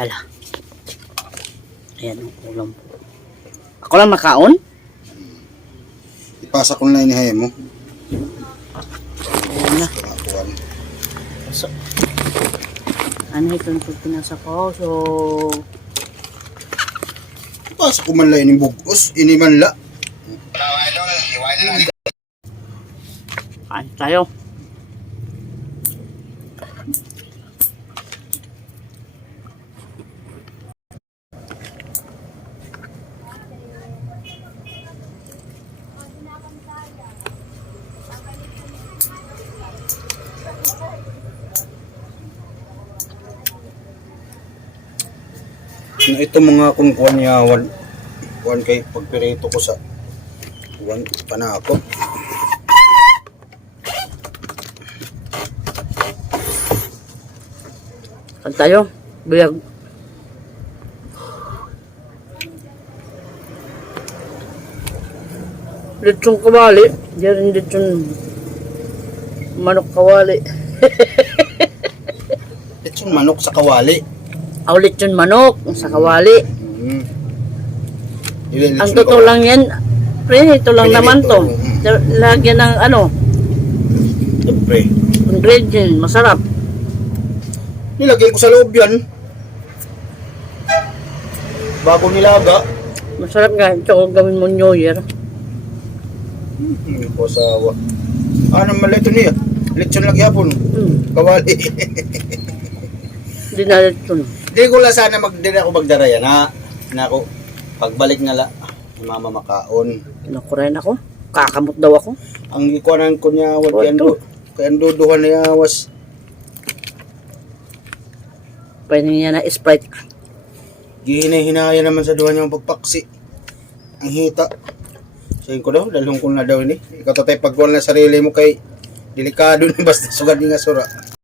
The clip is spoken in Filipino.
Hala. Ayan ang ulam po. Ako lang makaon? Ipasa ko na inihay mo. Ayan na. So, ano ito ito pinasa ko? So, Ipasa ko man lang ining bugos. Ini man la. kain tayo. Na ito mga kung kuan niya. Wan, kuan kay pagpirito ko sa kuan panako. Kain tayo. Biyag. Litsong kawali. Diyan litsong manok kawali. Ito manok sa kawali. Aw litsong manok sa kawali. Mm. Ang totoo lang yan, pre, ito lang naman to. Lagyan ng ano, Siyempre. ingredient, masarap. Nilagyan ko sa loob yan. Bago nilaga. Masarap nga, ito kung gawin mo New Year. Hindi ko asawa. Ano man ito niya? Lechon lagi hapon. Hmm, Kawali. hindi na lechon. Hindi ko lang sana mag, di na ako magdaraya na. Na ako. Pagbalik na la. Ni mama makaon. Kinukuren ako. Kakamot daw ako. Ang ikuanan ko niya. Wag yan do. Kaya duduhan niya was. Pwede niya na Sprite. Gihinay-hinaya naman sa duha niyang pagpaksi. Ang hita. Sayin ko daw. Dalhong ko na daw ini. Ikaw tatay pagkuhan na sarili mo kay delikado na basta sugad nga sura.